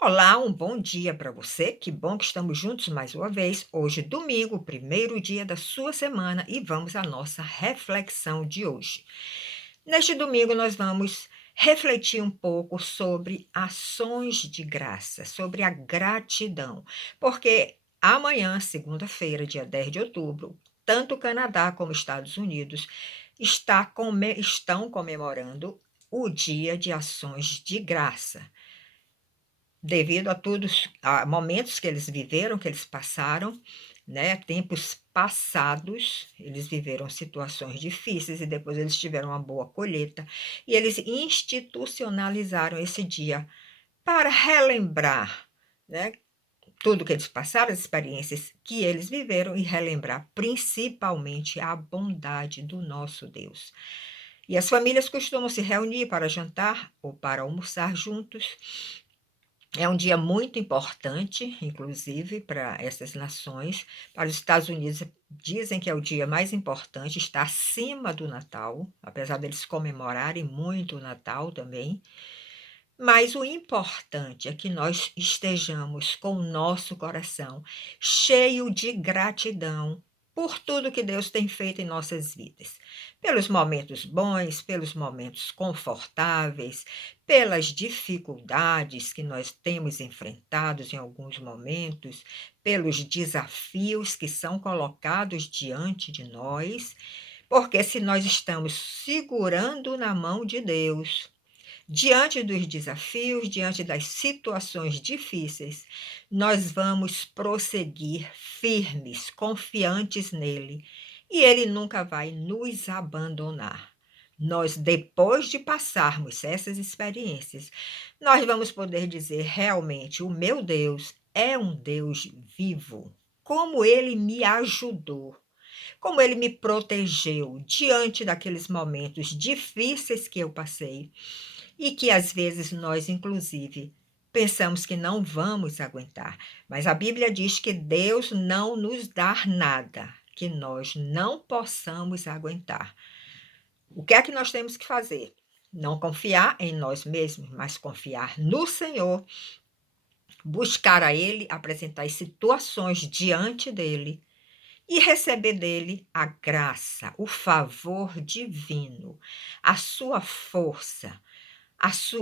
Olá, um bom dia para você. Que bom que estamos juntos mais uma vez. Hoje, domingo, primeiro dia da sua semana, e vamos à nossa reflexão de hoje. Neste domingo, nós vamos refletir um pouco sobre ações de graça, sobre a gratidão, porque amanhã, segunda-feira, dia 10 de outubro, tanto o Canadá como os Estados Unidos estão comemorando o Dia de Ações de Graça. Devido a todos a momentos que eles viveram, que eles passaram, né, tempos passados, eles viveram situações difíceis e depois eles tiveram uma boa colheita, e eles institucionalizaram esse dia para relembrar, né, tudo que eles passaram, as experiências que eles viveram e relembrar principalmente a bondade do nosso Deus. E as famílias costumam se reunir para jantar ou para almoçar juntos. É um dia muito importante, inclusive, para essas nações. Para os Estados Unidos, dizem que é o dia mais importante, está acima do Natal, apesar deles comemorarem muito o Natal também. Mas o importante é que nós estejamos com o nosso coração cheio de gratidão por tudo que Deus tem feito em nossas vidas. Pelos momentos bons, pelos momentos confortáveis, pelas dificuldades que nós temos enfrentados em alguns momentos, pelos desafios que são colocados diante de nós, porque se nós estamos segurando na mão de Deus, diante dos desafios, diante das situações difíceis, nós vamos prosseguir firmes, confiantes nele, e ele nunca vai nos abandonar. Nós, depois de passarmos essas experiências, nós vamos poder dizer realmente: o meu Deus é um Deus vivo. Como ele me ajudou, como ele me protegeu diante daqueles momentos difíceis que eu passei e que às vezes nós, inclusive, pensamos que não vamos aguentar. Mas a Bíblia diz que Deus não nos dá nada que nós não possamos aguentar. O que é que nós temos que fazer? Não confiar em nós mesmos, mas confiar no Senhor, buscar a Ele, apresentar as situações diante dele e receber dele a graça, o favor divino, a sua força,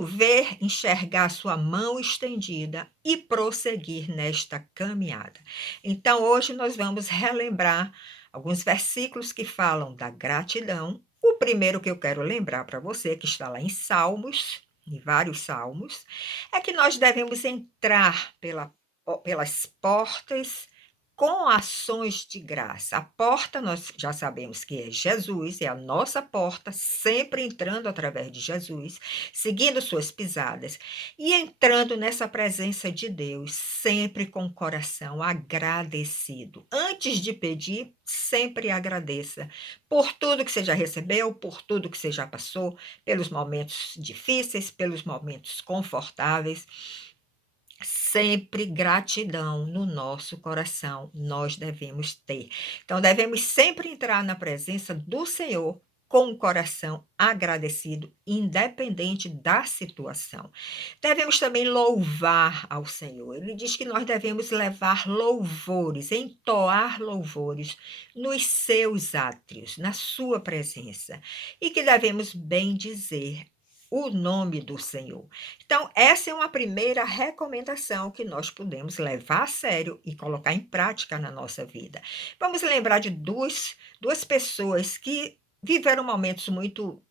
ver, enxergar a sua mão estendida e prosseguir nesta caminhada. Então, hoje nós vamos relembrar alguns versículos que falam da gratidão. O primeiro que eu quero lembrar para você, que está lá em Salmos, em vários salmos, é que nós devemos entrar pelas portas com ações de graça. A porta, nós já sabemos que é Jesus, é a nossa porta, sempre entrando através de Jesus, seguindo suas pisadas e entrando nessa presença de Deus, sempre com o coração agradecido. Antes de pedir, sempre agradeça por tudo que você já recebeu, por tudo que você já passou, pelos momentos difíceis, pelos momentos confortáveis. Sempre gratidão no nosso coração nós devemos ter. Então, devemos sempre entrar na presença do Senhor com o coração agradecido, independente da situação. Devemos também louvar ao Senhor. Ele diz que nós devemos levar louvores, entoar louvores nos seus átrios, na sua presença, e que devemos bendizer o nome do Senhor. Então, essa é uma primeira recomendação que nós podemos levar a sério e colocar em prática na nossa vida. Vamos lembrar de duas pessoas que viveram momentos muito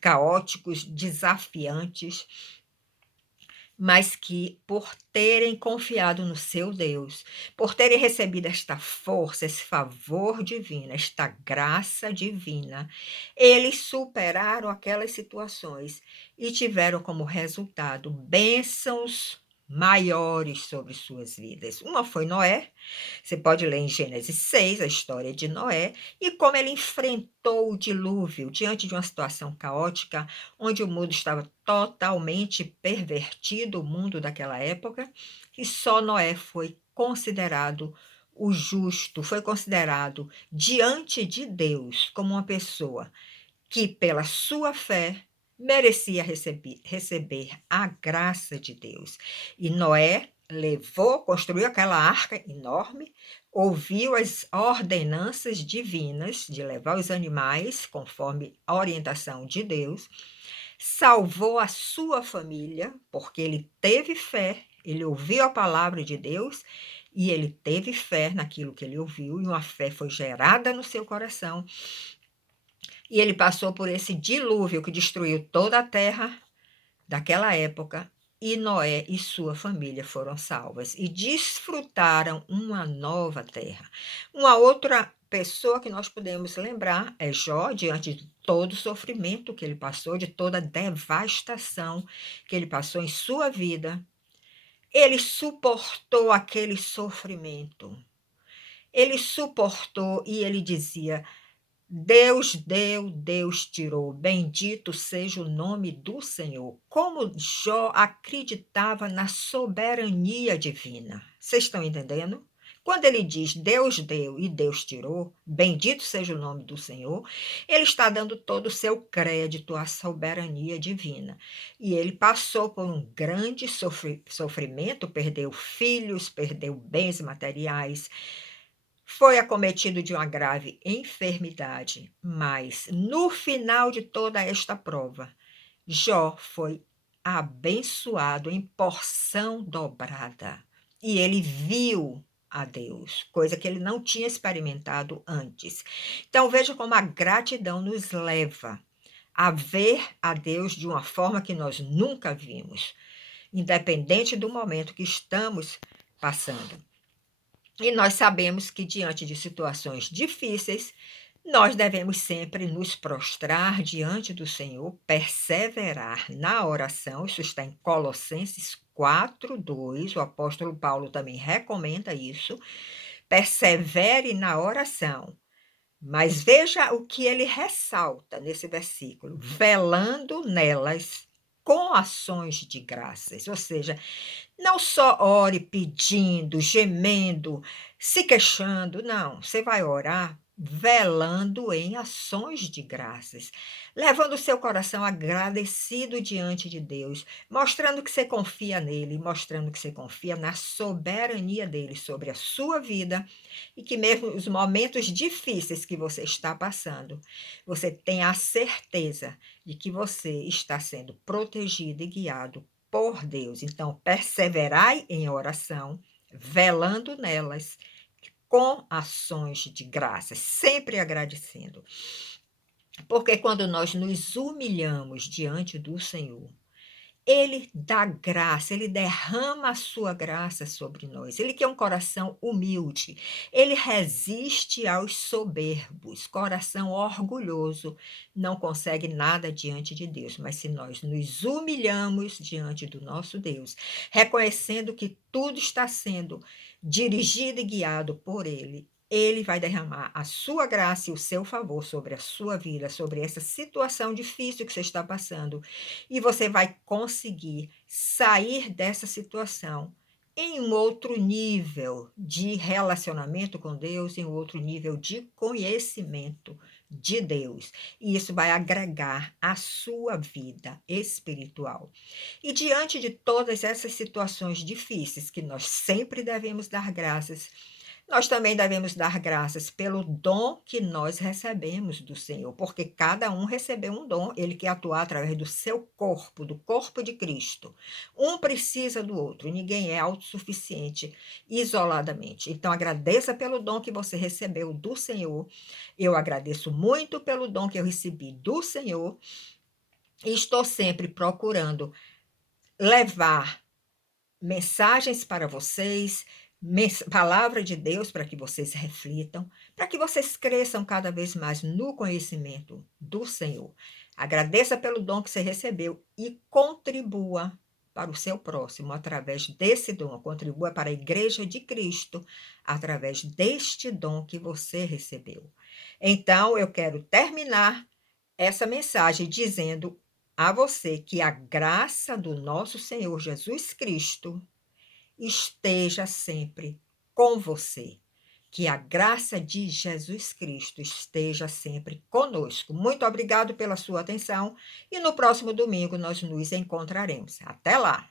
caóticos, desafiantes, mas que, por terem confiado no seu Deus, por terem recebido esta força, esse favor divino, esta graça divina, eles superaram aquelas situações e tiveram como resultado bênçãos maiores sobre suas vidas. Uma foi Noé. Você pode ler em Gênesis 6 a história de Noé e como ele enfrentou o dilúvio diante de uma situação caótica, onde o mundo estava totalmente pervertido, o mundo daquela época, e só Noé foi considerado o justo, foi considerado diante de Deus como uma pessoa que, pela sua fé, merecia receber a graça de Deus. E Noé construiu aquela arca enorme, ouviu as ordenanças divinas de levar os animais conforme a orientação de Deus, salvou a sua família, porque ele teve fé, ele ouviu a palavra de Deus e ele teve fé naquilo que ele ouviu, e uma fé foi gerada no seu coração. E ele passou por esse dilúvio que destruiu toda a terra daquela época, e Noé e sua família foram salvas e desfrutaram uma nova terra. Uma outra pessoa que nós podemos lembrar é Jó, diante de todo o sofrimento que ele passou, de toda a devastação que ele passou em sua vida. Ele suportou aquele sofrimento. Ele suportou e ele dizia: Deus deu, Deus tirou, bendito seja o nome do Senhor. Como Jó acreditava na soberania divina. Vocês estão entendendo? Quando ele diz Deus deu e Deus tirou, bendito seja o nome do Senhor, ele está dando todo o seu crédito à soberania divina. E ele passou por um grande sofrimento, perdeu filhos, perdeu bens materiais, foi acometido de uma grave enfermidade, mas no final de toda esta prova, Jó foi abençoado em porção dobrada. E ele viu a Deus, coisa que ele não tinha experimentado antes. Então veja como a gratidão nos leva a ver a Deus de uma forma que nós nunca vimos, independente do momento que estamos passando. E nós sabemos que, diante de situações difíceis, nós devemos sempre nos prostrar diante do Senhor, perseverar na oração. Isso está em Colossenses 4:2. O apóstolo Paulo também recomenda isso. Persevere na oração. Mas veja o que ele ressalta nesse versículo: velando nelas com ações de graças. Ou seja, não só ore pedindo, gemendo, se queixando, não. Você vai orar velando em ações de graças, levando o seu coração agradecido diante de Deus, mostrando que você confia nele, mostrando que você confia na soberania dele sobre a sua vida, e que mesmo os momentos difíceis que você está passando, você tem a certeza de que você está sendo protegido e guiado por Deus. Então, perseverai em oração, velando nelas com ações de graças, sempre agradecendo. Porque quando nós nos humilhamos diante do Senhor, ele dá graça, ele derrama a sua graça sobre nós. Ele quer um coração humilde. Ele resiste aos soberbos. Coração orgulhoso não consegue nada diante de Deus. Mas se nós nos humilhamos diante do nosso Deus, reconhecendo que tudo está sendo dirigido e guiado por Ele, ele vai derramar a sua graça e o seu favor sobre a sua vida, sobre essa situação difícil que você está passando, e você vai conseguir sair dessa situação em um outro nível de relacionamento com Deus, em um outro nível de conhecimento de Deus. E isso vai agregar à sua vida espiritual. E diante de todas essas situações difíceis que nós sempre devemos dar graças, nós também devemos dar graças pelo dom que nós recebemos do Senhor, porque cada um recebeu um dom, ele quer atuar através do seu corpo, do corpo de Cristo. Um precisa do outro, ninguém é autossuficiente isoladamente. Então, agradeça pelo dom que você recebeu do Senhor. Eu agradeço muito pelo dom que eu recebi do Senhor e estou sempre procurando levar mensagens para vocês, palavra de Deus para que vocês reflitam, para que vocês cresçam cada vez mais no conhecimento do Senhor. Agradeça pelo dom que você recebeu e contribua para o seu próximo através desse dom. Contribua para a Igreja de Cristo através deste dom que você recebeu. Então, eu quero terminar essa mensagem dizendo a você que a graça do nosso Senhor Jesus Cristo esteja sempre com você. Que a graça de Jesus Cristo esteja sempre conosco. Muito obrigado pela sua atenção e no próximo domingo nós nos encontraremos. Até lá!